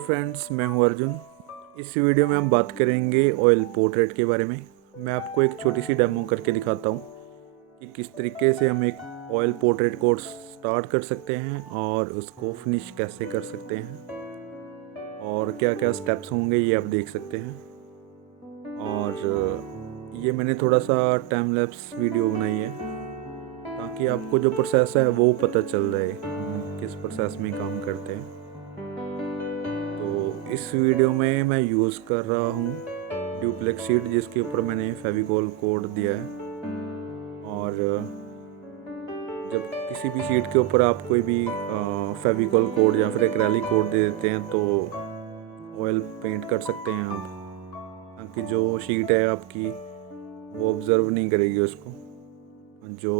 Friends, मैं हूं अर्जुन। इस वीडियो में हम बात करेंगे ऑयल पोर्ट्रेट के बारे में। मैं आपको एक छोटी सी डेमो करके दिखाता हूं कि किस तरीके से हम एक ऑयल पोर्ट्रेट कोर्स स्टार्ट कर सकते हैं और उसको फिनिश कैसे कर सकते हैं और क्या क्या स्टेप्स होंगे ये आप देख सकते हैं। और ये मैंने थोड़ा सा टाइम लैप्स वीडियो बनाई है ताकि आपको जो प्रोसेस है वो पता चल जाए किस प्रोसेस में काम करते हैं। इस वीडियो में मैं यूज़ कर रहा हूँ ड्यूप्लेक्स शीट, जिसके ऊपर मैंने फेविकोल कोड दिया है। और जब किसी भी शीट के ऊपर आप कोई भी फेविकोल कोड या फिर एक्रेलिक कोड दे देते हैं तो ऑयल पेंट कर सकते हैं आप, ताकि जो शीट है आपकी वो ऑब्ज़र्व नहीं करेगी उसको, जो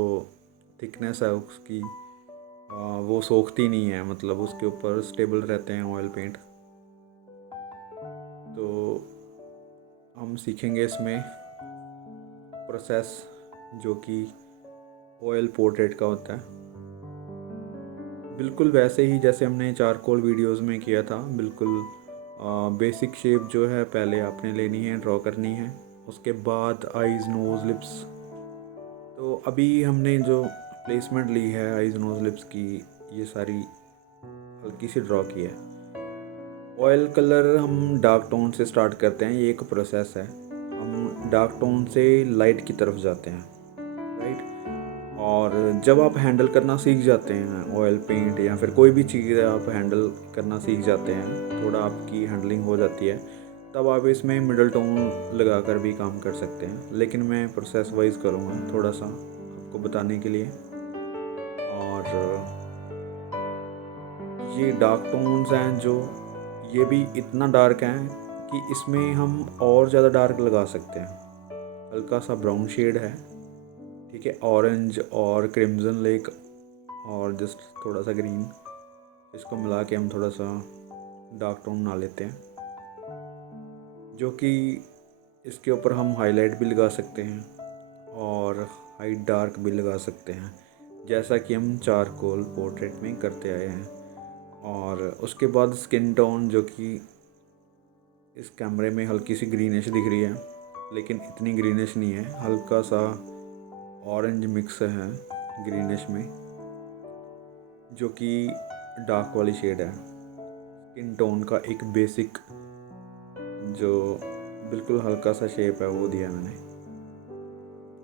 थिकनेस है उसकी वो सोखती नहीं है, मतलब उसके ऊपर स्टेबल रहते हैं ऑयल पेंट। तो हम सीखेंगे इसमें प्रोसेस जो कि ऑयल पोर्ट्रेट का होता है, बिल्कुल वैसे ही जैसे हमने चारकोल वीडियोस में किया था। बिल्कुल बेसिक शेप जो है पहले आपने लेनी है, ड्रॉ करनी है, उसके बाद आईज, नोज़, लिप्स। तो अभी हमने जो प्लेसमेंट ली है आईज, नोज़, लिप्स की, ये सारी हल्की सी ड्रॉ की है। ऑयल कलर हम डार्क टोन से स्टार्ट करते हैं, ये एक प्रोसेस है। हम डार्क टोन से लाइट की तरफ जाते हैं, राइट। और जब आप हैंडल करना सीख जाते हैं ऑयल पेंट या फिर कोई भी चीज़ आप हैंडल करना सीख जाते हैं, थोड़ा आपकी हैंडलिंग हो जाती है, तब आप इसमें मिडल टोन लगाकर भी काम कर सकते हैं। लेकिन मैं प्रोसेस वाइज करूँगा थोड़ा सा आपको बताने के लिए। और ये डार्क टोन्स हैं जो, ये भी इतना डार्क हैं कि इसमें हम और ज़्यादा डार्क लगा सकते हैं। हल्का सा ब्राउन शेड है, ठीक है, ऑरेंज और क्रिम्जन लेक और जस्ट थोड़ा सा ग्रीन, इसको मिला के हम थोड़ा सा डार्क टोन बना लेते हैं, जो कि इसके ऊपर हम हाईलाइट भी लगा सकते हैं और हाइट डार्क भी लगा सकते हैं, जैसा कि हम चारकोल पोर्ट्रेट में करते आए हैं। और उसके बाद स्किन टोन, जो कि इस कैमरे में हल्की सी ग्रीनिश दिख रही है, लेकिन इतनी ग्रीनिश नहीं है, हल्का सा ऑरेंज मिक्स है ग्रीनिश में, जो कि डार्क वाली शेड है। स्किन टोन का एक बेसिक जो बिल्कुल हल्का सा शेप है वो दिया मैंने।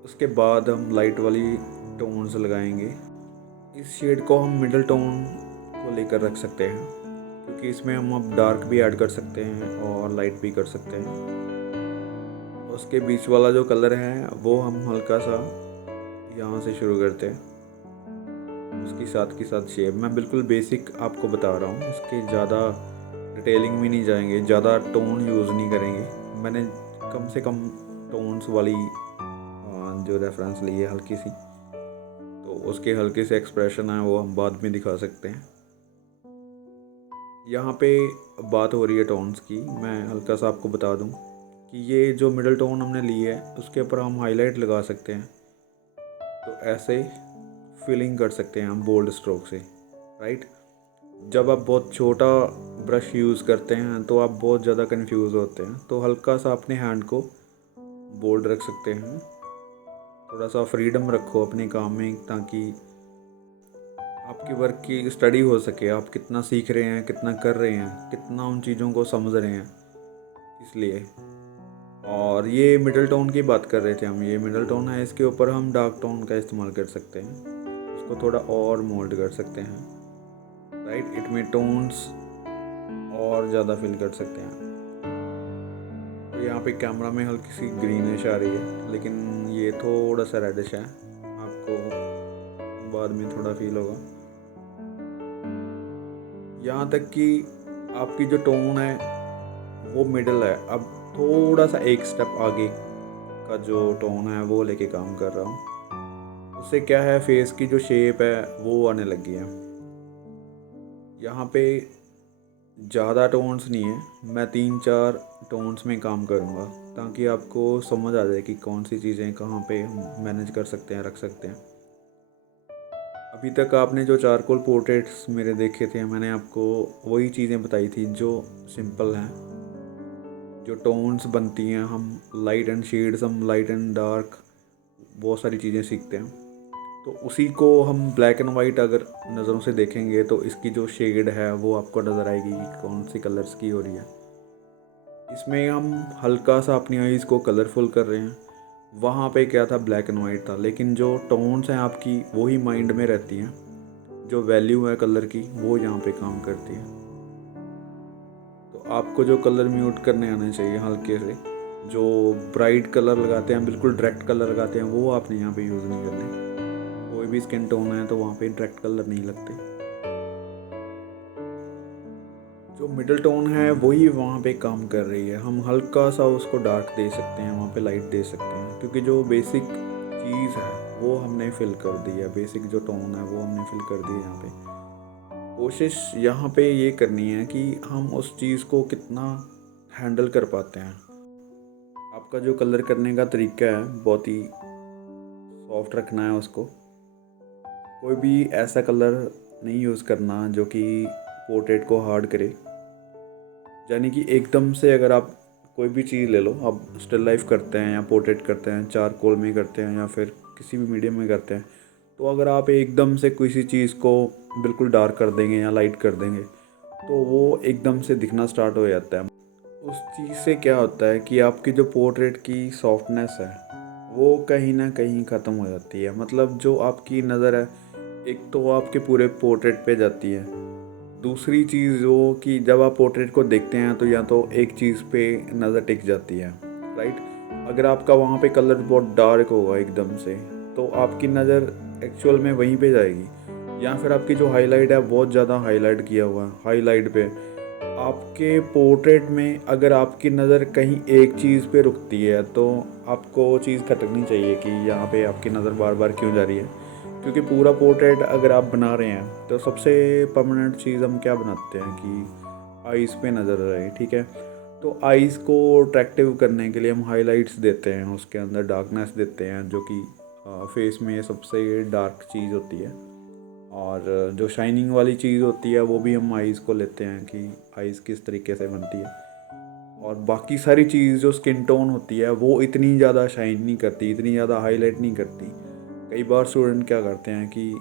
उसके बाद हम लाइट वाली टोन्स लगाएंगे। इस शेड को हम मिडल टोन को लेकर रख सकते हैं, क्योंकि इसमें हम अब डार्क भी ऐड कर सकते हैं और लाइट भी कर सकते हैं। उसके बीच वाला जो कलर है वो हम हल्का सा यहाँ से शुरू करते हैं, उसकी साथ की साथ शेप मैं बिल्कुल बेसिक आपको बता रहा हूँ, इसके ज़्यादा डिटेलिंग में नहीं जाएंगे, ज़्यादा टोन यूज़ नहीं करेंगे। मैंने कम से कम टोन्स वाली जो रेफरेंस ली है हल्की सी, तो उसके हल्के से एक्सप्रेशन है वो हम बाद में दिखा सकते हैं। यहाँ पे बात हो रही है टोन्स की, मैं हल्का सा आपको बता दूँ कि ये जो मिडल टोन हमने ली है उसके ऊपर हम हाईलाइट लगा सकते हैं। तो ऐसे फिलिंग कर सकते हैं हम बोल्ड स्ट्रोक से, राइट। जब आप बहुत छोटा ब्रश यूज़ करते हैं तो आप बहुत ज़्यादा कंफ्यूज होते हैं, तो हल्का सा अपने हैंड को बोल्ड रख सकते हैं, थोड़ा सा फ्रीडम रखो अपने काम में, ताकि आपके वर्क की स्टडी हो सके, आप कितना सीख रहे हैं, कितना कर रहे हैं, कितना उन चीज़ों को समझ रहे हैं, इसलिए। और ये मिडल टोन की बात कर रहे थे हम, ये मिडल टोन है, इसके ऊपर हम डार्क टोन का इस्तेमाल कर सकते हैं, उसको थोड़ा और मोल्ड कर सकते हैं, राइट। इट में टोन्स और ज़्यादा फिल कर सकते हैं। तो यहाँ पे कैमरा में हल्की सी ग्रीनिश आ रही है, लेकिन ये थोड़ा सा रेडिश है, आपको बाद में थोड़ा फील होगा। यहाँ तक कि आपकी जो टोन है वो मिडल है, अब थोड़ा सा एक स्टेप आगे का जो टोन है वो लेके काम कर रहा हूँ। उससे क्या है, फेस की जो शेप है वो आने लगी है। यहाँ पे ज़्यादा टोन्स नहीं है, मैं 3-4 टोन्स में काम करूँगा, ताकि आपको समझ आ जाए कि कौन सी चीज़ें कहाँ पे हम मैनेज कर सकते हैं, रख सकते हैं। अभी तक आपने जो चारकोल पोर्ट्रेट्स मेरे देखे थे, मैंने आपको वही चीज़ें बताई थी जो सिंपल हैं, जो टोन्स बनती हैं, हम लाइट एंड शेड्स, हम लाइट एंड डार्क, बहुत सारी चीज़ें सीखते हैं। तो उसी को हम ब्लैक एंड वाइट अगर नज़रों से देखेंगे तो इसकी जो शेड है वो आपको नज़र आएगी कि कौन सी कलर्स की हो रही है। इसमें हम हल्का सा अपनी आईज़ को कलरफुल कर रहे हैं। वहाँ पे क्या था, ब्लैक एंड वाइट था, लेकिन जो टोन्स हैं आपकी वही माइंड में रहती हैं। जो वैल्यू है कलर की वो यहाँ पे काम करती है। तो आपको जो कलर म्यूट करने आने चाहिए हल्के से, जो ब्राइट कलर लगाते हैं, बिल्कुल डायरेक्ट कलर लगाते हैं, वो आपने यहाँ पे यूज़ नहीं करने। कोई भी स्किन टोन है तो वहाँ पे डायरेक्ट कलर नहीं लगते। जो मिडिल टोन है वही वहाँ पे काम कर रही है। हम हल्का सा उसको डार्क दे सकते हैं, वहाँ पे लाइट दे सकते हैं, क्योंकि जो बेसिक चीज़ है वो हमने फिल कर दी है। बेसिक जो टोन है वो हमने फिल कर दी है यहाँ पे। कोशिश यहाँ पे ये करनी है कि हम उस चीज़ को कितना हैंडल कर पाते हैं। आपका जो कलर करने का तरीका है बहुत ही सॉफ्ट रखना है उसको। कोई भी ऐसा कलर नहीं यूज़ करना जो कि पोर्ट्रेट को हार्ड करे। यानी कि एकदम से अगर आप कोई भी चीज़ ले लो, आप स्टिल लाइफ करते हैं या पोर्ट्रेट करते हैं, चारकोल में करते हैं या फिर किसी भी मीडियम में करते हैं, तो अगर आप एकदम से किसी चीज़ को बिल्कुल डार्क कर देंगे या लाइट कर देंगे तो वो एकदम से दिखना स्टार्ट हो जाता है। उस चीज़ से क्या होता है कि आपकी जो पोर्ट्रेट की सॉफ्टनेस है वो कहीं ना कहीं ख़त्म हो जाती है। मतलब जो आपकी नज़र है, एक तो आपके पूरे पोर्ट्रेट पे जाती है, दूसरी चीज़ वो कि जब आप पोर्ट्रेट को देखते हैं तो या तो एक चीज़ पे नज़र टिक जाती है, राइट। अगर आपका वहाँ पे कलर बहुत डार्क होगा एकदम से तो आपकी नज़र एक्चुअल में वहीं पे जाएगी। या फिर आपकी जो हाईलाइट है बहुत ज़्यादा हाईलाइट किया हुआ है, हाईलाइट पे आपके पोर्ट्रेट में अगर आपकी नज़र कहीं एक चीज़ पे रुकती है तो आपको वो चीज़ खटकनी चाहिए कि यहाँ पे आपकी नज़र बार बार क्यों जा रही है। क्योंकि पूरा पोर्ट्रेट अगर आप बना रहे हैं तो सबसे परमानेंट चीज़ हम क्या बनाते हैं कि आइज़ पे नज़र रहे, ठीक है। तो आइज़ को अट्रैक्टिव करने के लिए हम हाइलाइट्स देते हैं, उसके अंदर डार्कनेस देते हैं, जो कि फेस में सबसे डार्क चीज़ होती है। और जो शाइनिंग वाली चीज़ होती है वो भी हम आइज़ को लेते हैं कि आइज़ किस तरीके से बनती है। और बाकी सारी चीज़ जो स्किन टोन होती है वो इतनी ज़्यादा शाइन नहीं करती, इतनी ज़्यादा हाईलाइट नहीं करती। कई बार स्टूडेंट क्या करते हैं कि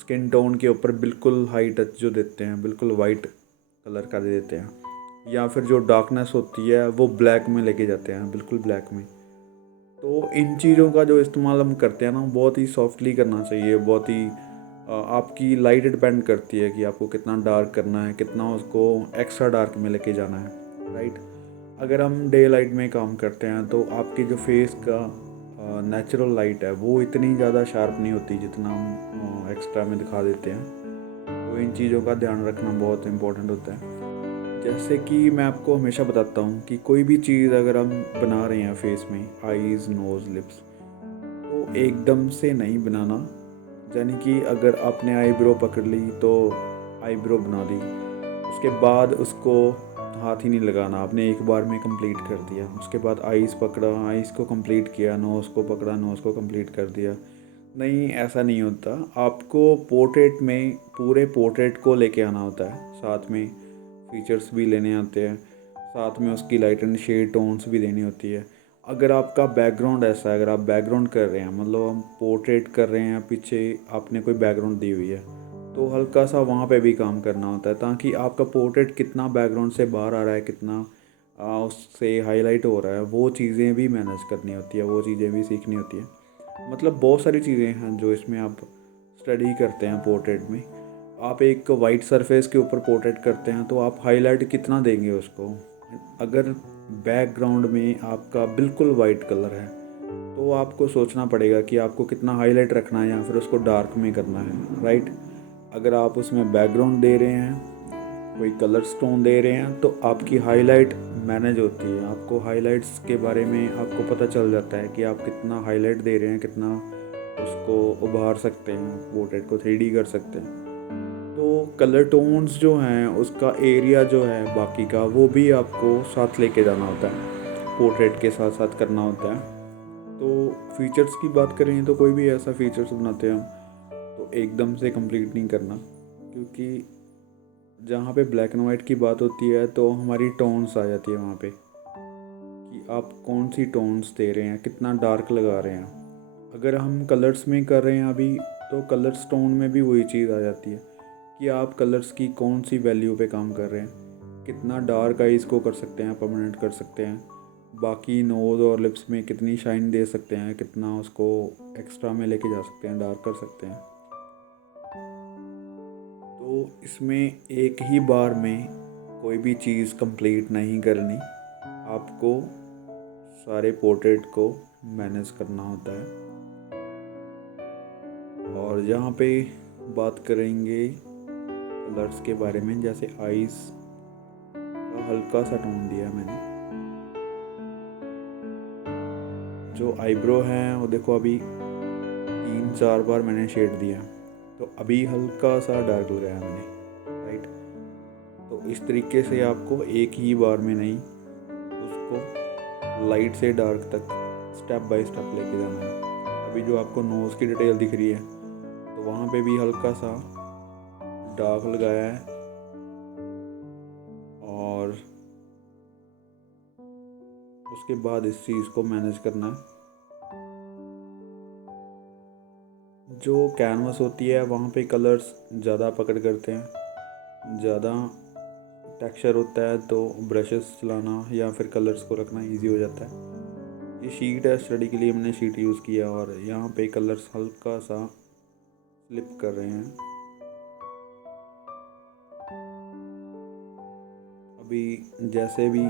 स्किन टोन के ऊपर बिल्कुल हाई टच जो देते हैं, बिल्कुल वाइट कलर का दे देते हैं, या फिर जो डार्कनेस होती है वो ब्लैक में लेके जाते हैं, बिल्कुल ब्लैक में। तो इन चीज़ों का जो इस्तेमाल हम करते हैं ना, बहुत ही सॉफ्टली करना चाहिए। बहुत ही आपकी लाइट डिपेंड करती है कि आपको कितना डार्क करना है, कितना उसको एक्स्ट्रा डार्क में लेके जाना है, राइट। अगर हम डे लाइट में काम करते हैं तो आपकी जो फेस का नेचुरल लाइट है वो इतनी ज़्यादा शार्प नहीं होती जितना हम एक्स्ट्रा में दिखा देते हैं। तो इन चीज़ों का ध्यान रखना बहुत इम्पोर्टेंट होता है। जैसे कि मैं आपको हमेशा बताता हूँ कि कोई भी चीज़ अगर हम बना रहे हैं फेस में, आईज़, नोज़, लिप्स, तो एकदम से नहीं बनाना। यानी कि अगर आपने आईब्रो पकड़ ली तो आईब्रो बना दी, उसके बाद उसको हाथ ही नहीं लगाना, आपने एक बार में कंप्लीट कर दिया। उसके बाद आईज़ पकड़ा, आईज़ को कंप्लीट किया, नोज़ को पकड़ा, नोज़ को कंप्लीट कर दिया। नहीं, ऐसा नहीं होता। आपको पोर्ट्रेट में पूरे पोर्ट्रेट को लेके आना होता है, साथ में फीचर्स भी लेने आते हैं, साथ में उसकी लाइट एंड शेड टोन्स भी देनी होती है। अगर आपका बैकग्राउंड ऐसा है, अगर आप बैकग्राउंड कर रहे हैं, मतलब हम पोर्ट्रेट कर रहे हैं, पीछे आपने कोई बैकग्राउंड दी हुई है, तो हल्का सा वहाँ पे भी काम करना होता है, ताकि आपका पोर्ट्रेट कितना बैकग्राउंड से बाहर आ रहा है, कितना उससे हाईलाइट हो रहा है, वो चीज़ें भी मैनेज करनी होती है, वो चीज़ें भी सीखनी होती है। मतलब बहुत सारी चीज़ें हैं जो इसमें आप स्टडी करते हैं पोर्ट्रेट में। आप एक वाइट सरफेस के ऊपर पोर्ट्रेट करते हैं तो आप हाईलाइट कितना देंगे उसको। अगर बैकग्राउंड में आपका बिल्कुल वाइट कलर है तो आपको सोचना पड़ेगा कि आपको कितना हाईलाइट रखना है या फिर उसको डार्क में करना है, राइट। अगर आप उसमें बैकग्राउंड दे रहे हैं, कोई कलर स्टोन दे रहे हैं, तो आपकी हाईलाइट मैनेज होती है। आपको हाईलाइट्स के बारे में आपको पता चल जाता है कि आप कितना हाईलाइट दे रहे हैं, कितना उसको उभार सकते हैं, पोर्ट्रेट को 3D कर सकते हैं। तो कलर टोन्स जो हैं उसका एरिया जो है बाकी का, वो भी आपको साथ लेके जाना होता है, पोर्ट्रेट के साथ साथ करना होता है। तो फीचर्स की बात करें तो कोई भी ऐसा फीचर्स बनाते हैं हम, तो को एकदम से कंप्लीट नहीं करना, क्योंकि जहाँ पे ब्लैक एंड वाइट की बात होती है तो हमारी टोन्स आ जाती है वहाँ पे, कि आप कौन सी टोन्स दे रहे हैं, कितना डार्क लगा रहे हैं। अगर हम कलर्स में कर रहे हैं अभी, तो कलर्स टोन में भी वही चीज़ आ जाती है कि आप कलर्स की कौन सी वैल्यू पे काम कर रहे हैं, कितना डार्क आइज़ को कर सकते हैं, परमानेंट कर सकते हैं, बाकी नोज़ और लिप्स में कितनी शाइन दे सकते हैं, कितना उसको एक्स्ट्रा में लेके जा सकते हैं, डार्क कर सकते हैं। तो इसमें एक ही बार में कोई भी चीज़ कंप्लीट नहीं करनी, आपको सारे पोर्ट्रेट को मैनेज करना होता है। और यहाँ पे बात करेंगे कलर्स के बारे में, जैसे आईज का हल्का सा टोन दिया मैंने। जो आईब्रो है वो देखो अभी 3-4 बार मैंने शेड दिया, तो अभी हल्का सा डार्क लगाया मैंने, राइट। तो इस तरीके से आपको एक ही बार में नहीं, उसको लाइट से डार्क तक स्टेप बाय स्टेप लेके जाना है। अभी जो आपको नोज़ की डिटेल दिख रही है, तो वहाँ पे भी हल्का सा डार्क लगाया है, और उसके बाद इस चीज़ को मैनेज करना है। जो कैनवस होती है वहाँ पे कलर्स ज़्यादा पकड़ करते हैं, ज़्यादा टेक्सचर होता है, तो ब्रशेस चलाना या फिर कलर्स को रखना इजी हो जाता है। ये शीट है, स्टडी के लिए हमने शीट यूज़ किया, और यहाँ पे कलर्स हल्का सा स्लिप कर रहे हैं। अभी जैसे भी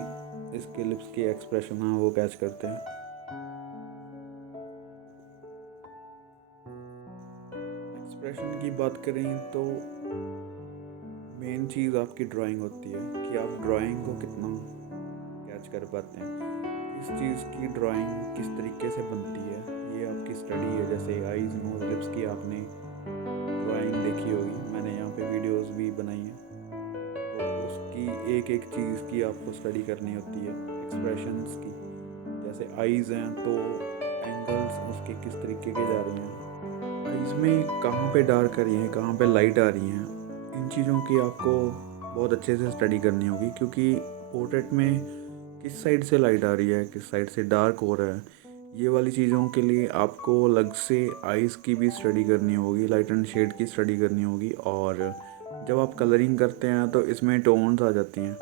इसके लिप्स के एक्सप्रेशन हैं वो कैच करते हैं। एक्सप्रेशन की बात करें तो मेन चीज़ आपकी ड्राइंग होती है कि आप ड्राइंग को कितना कैच कर पाते हैं, किस चीज़ की ड्राइंग किस तरीके से बनती है, ये आपकी स्टडी है। जैसे आईज, नोज, लिप्स की आपने ड्राइंग देखी होगी, मैंने यहाँ पे वीडियोस भी बनाई हैं, तो उसकी एक एक चीज़ की आपको स्टडी करनी होती है। एक्सप्रेशंस की, जैसे आईज़ हैं तो एंगल्स उसके किस तरीके के जा रहे हैं, आईज़ में कहाँ पे डार्क आ रही हैं, कहाँ पे लाइट आ रही हैं, इन चीज़ों की आपको बहुत अच्छे से स्टडी करनी होगी, क्योंकि पोर्ट्रेट में किस साइड से लाइट आ रही है, किस साइड से डार्क हो रहा है, ये वाली चीज़ों के लिए आपको अलग से आईज़ की भी स्टडी करनी होगी, लाइट एंड शेड की स्टडी करनी होगी। और जब आप कलरिंग करते हैं तो इसमें टोन्स आ जाती हैं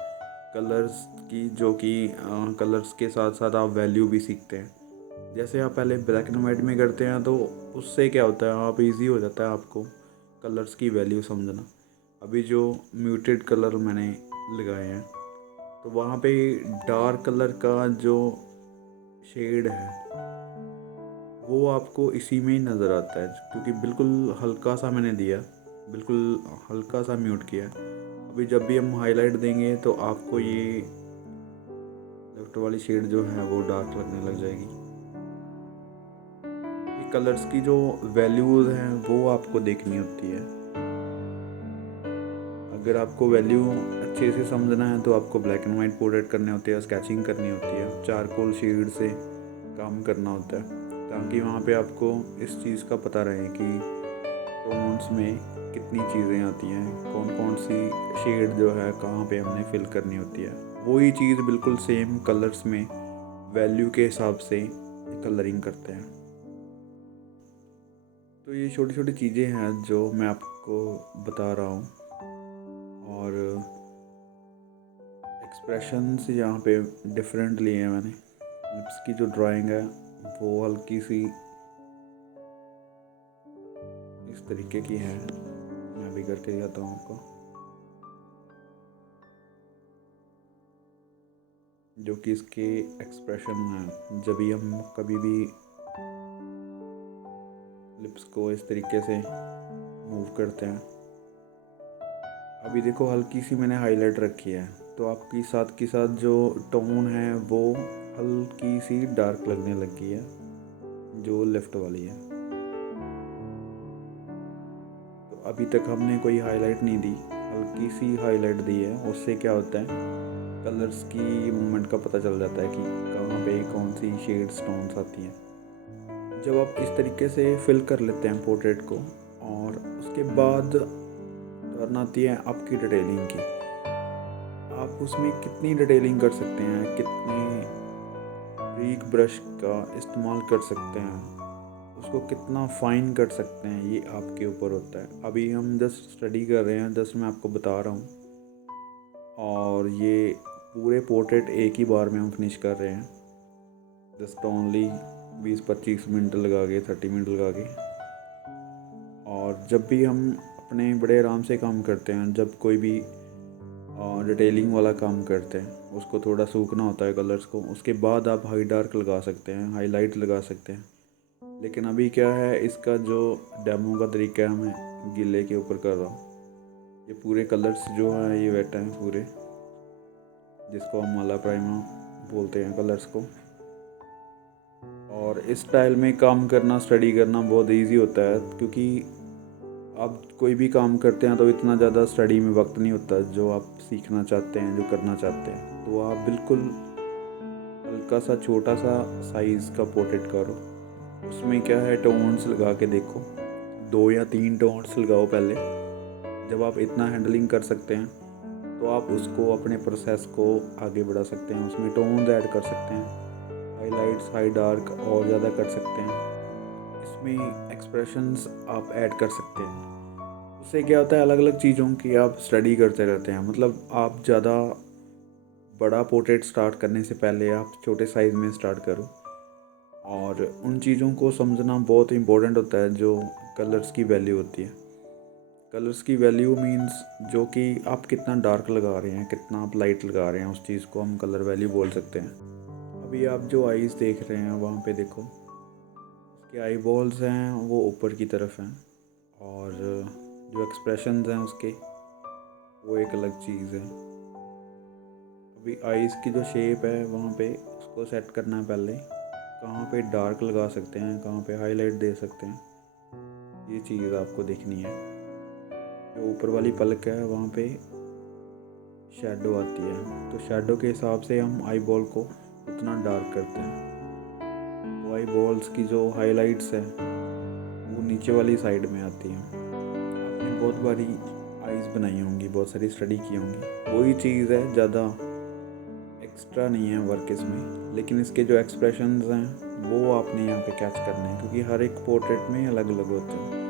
कलर्स की, जो कि कलर्स के साथ साथ आप वैल्यू भी सीखते हैं। जैसे आप पहले ब्लैक एंड वाइट में करते हैं तो उससे क्या होता है, आप इजी हो जाता है आपको कलर्स की वैल्यू समझना। अभी जो म्यूटेड कलर मैंने लगाए हैं, तो वहाँ पे डार्क कलर का जो शेड है वो आपको इसी में ही नज़र आता है, क्योंकि बिल्कुल हल्का सा मैंने दिया, बिल्कुल हल्का सा म्यूट किया। अभी जब भी हम हाईलाइट देंगे तो आपको ये लेफ्ट वाली शेड जो है वो डार्क लगने लग जाएगी। ये कलर्स की जो वैल्यूज़ हैं वो आपको देखनी होती है। अगर आपको वैल्यू अच्छे से समझना है तो आपको ब्लैक एंड वाइट पोर्ट्रेट करने होते हैं, स्केचिंग करनी होती है, चारकोल शेड से काम करना होता है, ताकि वहाँ पे आपको इस चीज़ का पता रहे कि टोन्स में कितनी चीज़ें आती हैं, कौन कौन सी शेड जो है कहाँ पे हमने फिल करनी होती है। वही चीज़ बिल्कुल सेम कलर्स में वैल्यू के हिसाब से कलरिंग करते हैं। तो ये छोटी छोटी चीज़ें हैं जो मैं आपको बता रहा हूँ। और एक्सप्रेशंस यहाँ पे डिफरेंट लिए हैं मैंने। लिप्स की जो ड्राइंग है वो हल्की सी इस तरीके की है, मैं भी करके दिखाता हूँ आपको, जो कि इसके एक्सप्रेशन हैं। जब भी हम कभी भी लिप्स को इस तरीके से मूव करते हैं, अभी देखो हल्की सी मैंने हाईलाइट रखी है, तो आपकी साथ के साथ जो टोन है वो हल्की सी डार्क लगने लगी है, जो लेफ्ट वाली है। तो अभी तक हमने कोई हाईलाइट नहीं दी, हल्की सी हाईलाइट दी है। उससे क्या होता है, कलर्स की मूवमेंट का पता चल जाता है कि कहाँ पे कौन सी शेड्स टोन्स आती हैं। जब आप इस तरीके से फिल कर लेते हैं पोर्ट्रेट को और उसके बाद टर्न आती है आपकी डिटेलिंग की। आप उसमें कितनी डिटेलिंग कर सकते हैं, कितने ब्रीक ब्रश का इस्तेमाल कर सकते हैं, उसको कितना फाइन कर सकते हैं, ये आपके ऊपर होता है। अभी हम जस्ट स्टडी कर रहे हैं, जस्ट मैं आपको बता रहा हूँ। और ये पूरे पोर्ट्रेट एक ही बार में हम फिनिश कर रहे हैं, जस्ट ओनली 20-25 मिनट लगा के, 30 मिनट लगा के। और जब भी हम अपने बड़े आराम से काम करते हैं, जब कोई भी डिटेलिंग वाला काम करते हैं, उसको थोड़ा सूखना होता है कलर्स को, उसके बाद आप हाई डार्क लगा सकते हैं, हाईलाइट लगा सकते हैं। लेकिन अभी क्या है, इसका जो डेमो का तरीका है मैं गीले के ऊपर कर रहा हूँ। ये पूरे कलर्स जो हैं ये वेट हैं पूरे, जिसको हम माला प्राइमा बोलते हैं कलर्स को। और इस स्टाइल में काम करना, स्टडी करना बहुत इजी होता है, क्योंकि आप कोई भी काम करते हैं तो इतना ज़्यादा स्टडी में वक्त नहीं होता जो आप सीखना चाहते हैं, जो करना चाहते हैं। तो आप बिल्कुल हल्का सा छोटा सा साइज़ का पोर्ट्रेट करो, उसमें क्या है टोन्स लगा के देखो, 2 या 3 टोन्स लगाओ पहले। जब आप इतना हैंडलिंग कर सकते हैं तो आप उसको, अपने प्रोसेस को आगे बढ़ा सकते हैं, उसमें टोन्स ऐड कर सकते हैं, हाईलाइट्स, हाई डार्क और ज़्यादा कर सकते हैं, इसमें एक्सप्रेशंस आप ऐड कर सकते हैं। उससे क्या होता है, अलग अलग चीज़ों की आप स्टडी करते रहते हैं। मतलब आप ज़्यादा बड़ा पोर्ट्रेट स्टार्ट करने से पहले आप छोटे साइज़ में स्टार्ट करो, और उन चीज़ों को समझना बहुत इम्पोर्टेंट होता है जो कलर्स की वैल्यू होती है। कलर्स की वैल्यू मींस जो कि आप कितना डार्क लगा रहे हैं, कितना आप लाइट लगा रहे हैं, उस चीज़ को हम कलर वैल्यू बोल सकते हैं। अभी आप जो आईज़ देख रहे हैं वहाँ पे देखो, उसके आई बॉल्स हैं वो ऊपर की तरफ हैं, और जो एक्सप्रेशंस हैं उसके वो एक अलग चीज़ है। अभी आईज़ की जो शेप है वहाँ पे उसको सेट करना है पहले, कहाँ पे डार्क लगा सकते हैं, कहाँ पे हाईलाइट दे सकते हैं, ये चीज़ आपको देखनी है। जो ऊपर वाली पलक है वहाँ पे शैडो आती है, तो शैडो के हिसाब से हम आई बॉल को उतना डार्क करते हैं। तो आई बॉल्स की जो हाईलाइट्स है वो नीचे वाली साइड में आती हैं। आपने बहुत बारी आईज़ बनाई होंगी, बहुत सारी स्टडी की होंगी, वही चीज़ है, ज़्यादा एक्स्ट्रा नहीं है वर्क इसमें। लेकिन इसके जो एक्सप्रेशंस हैं वो आपने यहाँ पे कैच करने हैं, क्योंकि हर एक पोर्ट्रेट में अलग अलग होते हैं।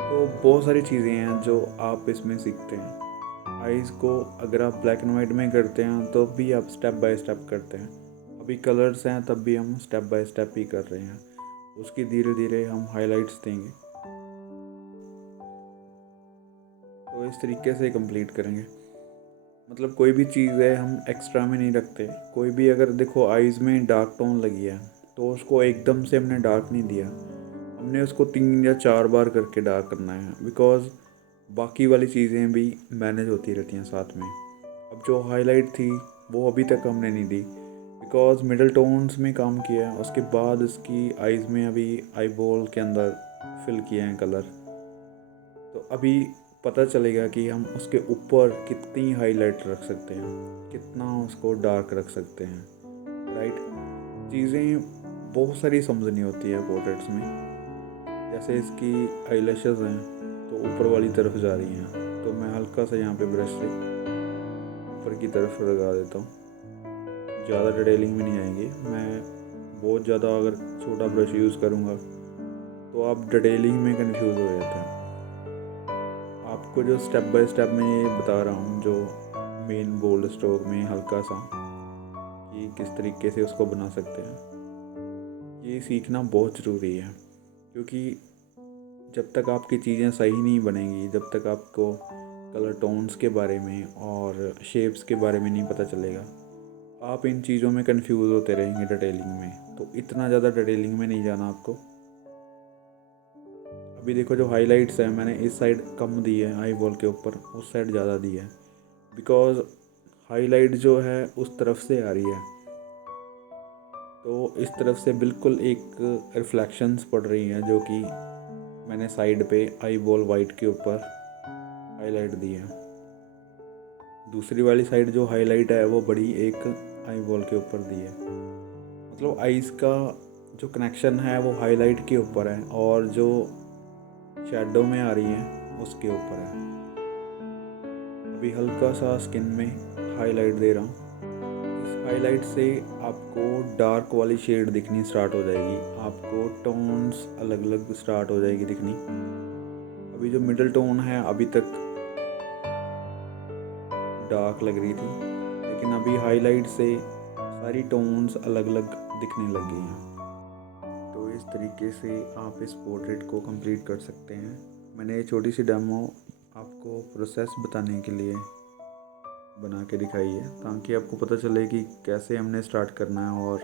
तो बहुत सारी चीज़ें हैं जो आप इसमें सीखते हैं। आईज़ को अगर आप ब्लैक एंड वाइट में करते हैं तो भी आप स्टेप बाय स्टेप करते हैं, अभी कलर्स हैं तब भी हम स्टेप बाय स्टेप ही कर रहे हैं, उसकी धीरे धीरे हम हाइलाइट्स देंगे। तो इस तरीके से कंप्लीट करेंगे। मतलब कोई भी चीज़ है हम एक्स्ट्रा में नहीं रखते। कोई भी, अगर देखो आईज़ में डार्क टोन लगी है तो उसको एकदम से हमने डार्क नहीं दिया, हमने उसको 3 या 4 बार करके डार्क करना है, बिकॉज़ बाकी वाली चीज़ें भी मैनेज होती रहती हैं साथ में। अब जो हाईलाइट थी वो अभी तक हमने नहीं दी, बिकॉज़ मिडल टोन्स में काम किया है, उसके बाद इसकी आईज़ में अभी आई बॉल के अंदर फिल किए हैं कलर। तो अभी पता चलेगा कि हम उसके ऊपर कितनी हाईलाइट रख सकते हैं, कितना उसको डार्क रख सकते हैं, राइट। चीज़ें बहुत सारी समझनी होती है पोर्ट्रेट्स में। जैसे इसकी आईलैशेस हैं तो ऊपर वाली तरफ जा रही हैं, तो मैं हल्का सा यहाँ पे ब्रश से ऊपर की तरफ लगा देता हूँ, ज़्यादा डिटेलिंग में नहीं आएंगे। मैं बहुत ज़्यादा अगर छोटा ब्रश यूज़ करूँगा तो आप डिटेलिंग में कंफ्यूज हो जाते हैं। आपको जो स्टेप बाय स्टेप मैं ये बता रहा हूँ, जो मेन बोल्ड स्ट्रोक में हल्का सा, कि किस तरीके से उसको बना सकते हैं, ये सीखना बहुत ज़रूरी है। क्योंकि जब तक आपकी चीज़ें सही नहीं बनेंगी, जब तक आपको कलर टोन्स के बारे में और शेप्स के बारे में नहीं पता चलेगा, आप इन चीज़ों में कंफ्यूज होते रहेंगे डिटेलिंग में। तो इतना ज़्यादा डिटेलिंग में नहीं जाना आपको। अभी देखो जो हाइलाइट्स है मैंने इस साइड कम दी है आई बॉल के ऊपर, उस साइड ज़्यादा दी है, बिकॉज़ हाईलाइट जो है उस तरफ से आ रही है, तो इस तरफ से बिल्कुल एक रिफ्लेक्शंस पड़ रही हैं, जो कि मैंने साइड पे आई बॉल वाइट के ऊपर हाईलाइट दी है। दूसरी वाली साइड जो हाईलाइट है वो बड़ी एक आई बॉल के ऊपर दी है। मतलब आईज़ का जो कनेक्शन है वो हाईलाइट के ऊपर है, और जो शैडो में आ रही हैं उसके ऊपर है। अभी हल्का सा स्किन में हाईलाइट दे रहा हूँ। इस हाईलाइट से आपको डार्क वाली शेड दिखनी स्टार्ट हो जाएगी, आपको टोन्स अलग अलग स्टार्ट हो जाएगी दिखनी। अभी जो मिडल टोन है अभी तक डार्क लग रही थी, लेकिन अभी हाईलाइट से सारी टोन्स अलग अलग दिखने लग गई हैं। तो इस तरीके से आप इस पोर्ट्रेट को कंप्लीट कर सकते हैं। मैंने ये छोटी सी डेमो आपको प्रोसेस बताने के लिए बना के दिखाई है, ताकि आपको पता चले कि कैसे हमने स्टार्ट करना है और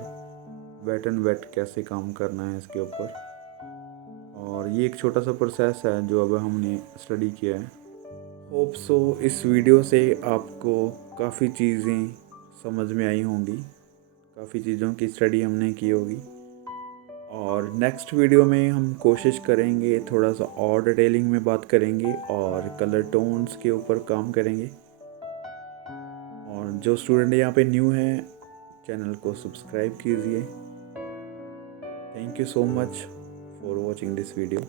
वेट एंड वेट कैसे काम करना है इसके ऊपर। और ये एक छोटा सा प्रोसेस है जो अब हमने स्टडी किया है। होप सो इस वीडियो से आपको काफ़ी चीज़ें समझ में आई होंगी, काफ़ी चीज़ों की स्टडी हमने की होगी। और नेक्स्ट वीडियो में हम कोशिश करेंगे थोड़ा सा और डिटेलिंग में बात करेंगे और कलर टोन्स के ऊपर काम करेंगे। और जो स्टूडेंट यहाँ पे न्यू हैं, चैनल को सब्सक्राइब कीजिए। Thank you so much for watching this video.